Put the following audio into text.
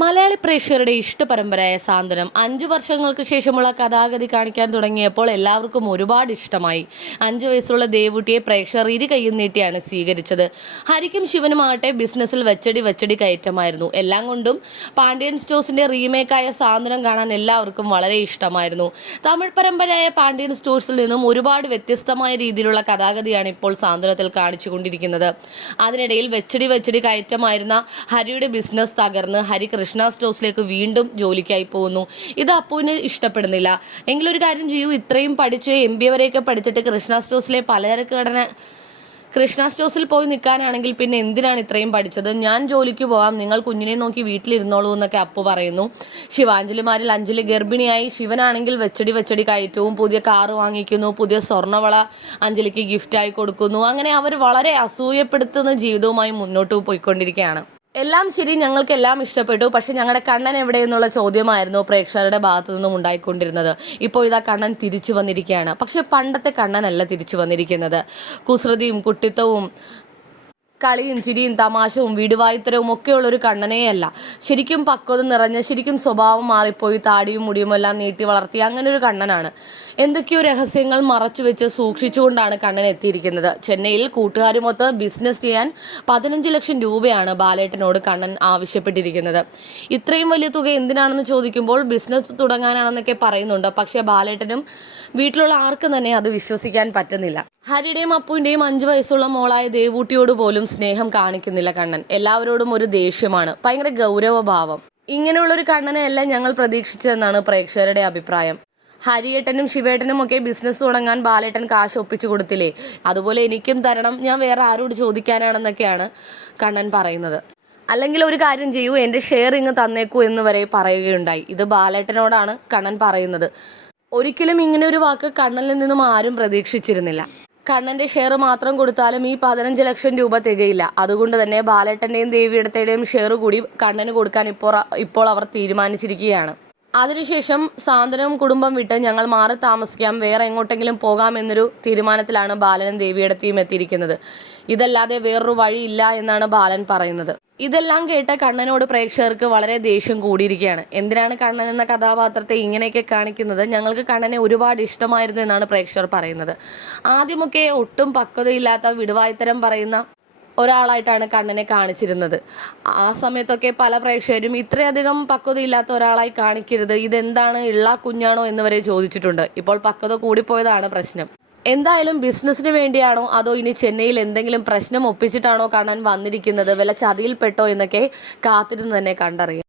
മലയാളി പ്രേക്ഷകരുടെ ഇഷ്ടപരമ്പരയായ സാന്ത്വനം. അഞ്ചു വർഷങ്ങൾക്ക് ശേഷമുള്ള കഥാഗതി കാണിക്കാൻ തുടങ്ങിയപ്പോൾ എല്ലാവർക്കും ഒരുപാട് ഇഷ്ടമായി. അഞ്ചു വയസ്സുള്ള ദേവുട്ടിയെ പ്രേക്ഷകർ ഇരു കൈയും നീട്ടിയാണ് സ്വീകരിച്ചത്. ഹരിക്കും ശിവനുമാകട്ടെ ബിസിനസ്സിൽ വെച്ചടി വെച്ചടി കയറ്റമായിരുന്നു. എല്ലാം കൊണ്ടും പാണ്ഡ്യൻ സ്റ്റോഴ്സിന്റെ റീമേക്കായ സാന്ത്വനം കാണാൻ എല്ലാവർക്കും വളരെ ഇഷ്ടമായിരുന്നു. തമിഴ് പരമ്പരയായ പാണ്ഡ്യൻ സ്റ്റോഴ്സിൽ നിന്നും ഒരുപാട് വ്യത്യസ്തമായ രീതിയിലുള്ള കഥാഗതിയാണ് ഇപ്പോൾ സാന്ത്വനത്തിൽ കാണിച്ചുകൊണ്ടിരിക്കുന്നത്. അതിനിടയിൽ വെച്ചടി വെച്ചടി കയറ്റമായിരുന്ന ഹരിയുടെ ബിസിനസ് തകർന്ന് ഹരി കൃഷ്ണ സ്റ്റോഴ്സിലേക്ക് വീണ്ടും ജോലിക്കായി പോകുന്നു. ഇത് അപ്പുവിന് ഇഷ്ടപ്പെടുന്നില്ല. എങ്കിലൊരു കാര്യം ചെയ്യൂ. ഇത്രയും പഠിച്ച് എം ബി വരെയൊക്കെ പഠിച്ചിട്ട് കൃഷ്ണ സ്റ്റോഴ്സിലെ പലചരക്ക് കടന കൃഷ്ണ സ്റ്റോഴ്സിൽ പോയി നിൽക്കാനാണെങ്കിൽ പിന്നെ എന്തിനാണ് ഇത്രയും പഠിച്ചത്? ഞാൻ ജോലിക്ക് പോവാം. നിങ്ങൾ കുഞ്ഞിനെ നോക്കി വീട്ടിലിരുന്നോളൂ എന്നൊക്കെ അപ്പു പറയുന്നു. ശിവാഞ്ജലിമാരിൽ അഞ്ജലി ഗർഭിണിയായി. ശിവനാണെങ്കിൽ വെച്ചടി വെച്ചടി കയറ്റവും പുതിയ കാറ് വാങ്ങിക്കുന്നു. പുതിയ സ്വർണവള അഞ്ജലിക്ക് ഗിഫ്റ്റായി കൊടുക്കുന്നു. അങ്ങനെ അവർ വളരെ അസൂയപ്പെടുത്തുന്ന ജീവിതവുമായി മുന്നോട്ട് പോയിക്കൊണ്ടിരിക്കുകയാണ്. എല്ലാം ശരി ഞങ്ങൾക്ക് എല്ലാം ഇഷ്ടപ്പെട്ടു. പക്ഷെ ഞങ്ങളുടെ കണ്ണൻ എവിടെ എന്നുള്ള ചോദ്യമായിരുന്നു പ്രേക്ഷകരുടെ ഭാഗത്തു നിന്നും ഉണ്ടായിക്കൊണ്ടിരുന്നത്. ഇപ്പോൾ ഇതാ കണ്ണൻ തിരിച്ചു വന്നിരിക്കുകയാണ്. പക്ഷെ പണ്ടത്തെ കണ്ണനല്ല തിരിച്ചു വന്നിരിക്കുന്നത്. കുസൃതിയും കുട്ടിത്തവും കളിയും ചിരിയും തമാശവും വീടുവായുത്തരവും ഒക്കെയുള്ള ഒരു കണ്ണനെയല്ല. ശരിക്കും പക്വത നിറഞ്ഞ ശരിക്കും സ്വഭാവം മാറിപ്പോയി താടിയും മുടിയുമെല്ലാം നീട്ടി വളർത്തി അങ്ങനെ ഒരു കണ്ണനാണ്. എന്തൊക്കെയോ രഹസ്യങ്ങൾ മറച്ചു വെച്ച് സൂക്ഷിച്ചുകൊണ്ടാണ് കണ്ണൻ എത്തിയിരിക്കുന്നത്. ചെന്നൈയിൽ കൂട്ടുകാരുമൊത്ത് ബിസിനസ് ചെയ്യാൻ പതിനഞ്ച് ലക്ഷം രൂപയാണ് ബാലേട്ടനോട് കണ്ണൻ ആവശ്യപ്പെട്ടിരിക്കുന്നത്. ഇത്രയും വലിയ തുക എന്തിനാണെന്ന് ചോദിക്കുമ്പോൾ ബിസിനസ് തുടങ്ങാനാണെന്നൊക്കെ പറയുന്നുണ്ട്. പക്ഷേ ബാലേട്ടനും വീട്ടിലുള്ള ആർക്കും തന്നെ അത് വിശ്വസിക്കാൻ പറ്റുന്നില്ല. ഹരിയുടെയും അപ്പുവിന്റെയും അഞ്ചു വയസ്സുള്ള മോളായ ദേവൂട്ടിയോട് പോലും സ്നേഹം കാണിക്കുന്നില്ല കണ്ണൻ. എല്ലാവരോടും ഒരു ദേഷ്യമാണ്. ഭയങ്കര ഗൗരവഭാവം. ഇങ്ങനെയുള്ളൊരു കണ്ണനെയല്ല ഞങ്ങൾ പ്രതീക്ഷിച്ചതെന്നാണ് പ്രേക്ഷകരുടെ അഭിപ്രായം. ഹരിയേട്ടനും ശിവേട്ടനും ഒക്കെ ബിസിനസ് തുടങ്ങാൻ ബാലേട്ടൻ കാശ് ഒപ്പിച്ചു കൊടുത്തില്ലേ? അതുപോലെ എനിക്കും തരണം. ഞാൻ വേറെ ആരോട് ചോദിക്കാനാണെന്നൊക്കെയാണ് കണ്ണൻ പറയുന്നത്. അല്ലെങ്കിൽ ഒരു കാര്യം ചെയ്യൂ എന്റെ ഷെയർ ഇങ്ങ് തന്നേക്കൂ എന്ന് വരെ പറയുകയുണ്ടായി. ഇത് ബാലേട്ടനോടാണ് കണ്ണൻ പറയുന്നത്. ഒരിക്കലും ഇങ്ങനെ ഒരു വാക്ക് കണ്ണനിൽ നിന്നും ആരും പ്രതീക്ഷിച്ചിരുന്നില്ല. കണ്ണന്റെ ഷെയർ മാത്രം കൊടുത്താലും ഈ പതിനഞ്ച് ലക്ഷം രൂപ തികയില്ല. അതുകൊണ്ട് തന്നെ ബാലേട്ടന്റെയും ദേവിയിടത്തേയും ഷെയർ കൂടി കണ്ണന് കൊടുക്കാൻ ഇപ്പോൾ ഇപ്പോൾ അവർ തീരുമാനിച്ചിരിക്കുകയാണ്. അതിനുശേഷം സാന്ത്വനവും കുടുംബം വിട്ട് ഞങ്ങൾ മാറി താമസിക്കാം. വേറെ എങ്ങോട്ടെങ്കിലും പോകാം എന്നൊരു തീരുമാനത്തിലാണ് ബാലനും ദേവിയിടത്തെയും എത്തിയിരിക്കുന്നത്. ഇതല്ലാതെ വേറൊരു വഴിയില്ല എന്നാണ് ബാലൻ പറയുന്നത്. ഇതെല്ലാം കേട്ട കണ്ണനോട് പ്രേക്ഷകർക്ക് വളരെ ദേഷ്യം കൂടിയിരിക്കുകയാണ്. എന്തിനാണ് കണ്ണൻ എന്ന കഥാപാത്രത്തെ ഇങ്ങനെയൊക്കെ കാണിക്കുന്നത്? ഞങ്ങൾക്ക് കണ്ണനെ ഒരുപാട് ഇഷ്ടമായിരുന്നു എന്നാണ് പ്രേക്ഷകർ പറയുന്നത്. ആദ്യമൊക്കെ ഒട്ടും പക്വതയില്ലാത്ത വിടുവായ്ത്തരം പറയുന്ന ഒരാളായിട്ടാണ് കണ്ണനെ കാണിച്ചിരുന്നത്. ആ സമയത്തൊക്കെ പല പ്രേക്ഷകരും ഇത്രയധികം പക്വതയില്ലാത്ത ഒരാളായി കാണിക്കരുത് ഇതെന്താണ് ഇള്ള കുഞ്ഞാണോ എന്ന് വരെ ചോദിച്ചിട്ടുണ്ട്. ഇപ്പോൾ പക്വത കൂടിപ്പോയതാണ് പ്രശ്നം. എന്തായാലും ബിസിനസ്സിന് വേണ്ടിയാണോ അതോ ഇനി ചെന്നൈയിൽ എന്തെങ്കിലും പ്രശ്നം ഒപ്പിച്ചിട്ടാണോ കാണാൻ വന്നിരിക്കുന്നത്? വില ചതിയിൽപ്പെട്ടോ എന്നൊക്കെ കാത്തിരുന്ന് തന്നെ കണ്ടറിയാം.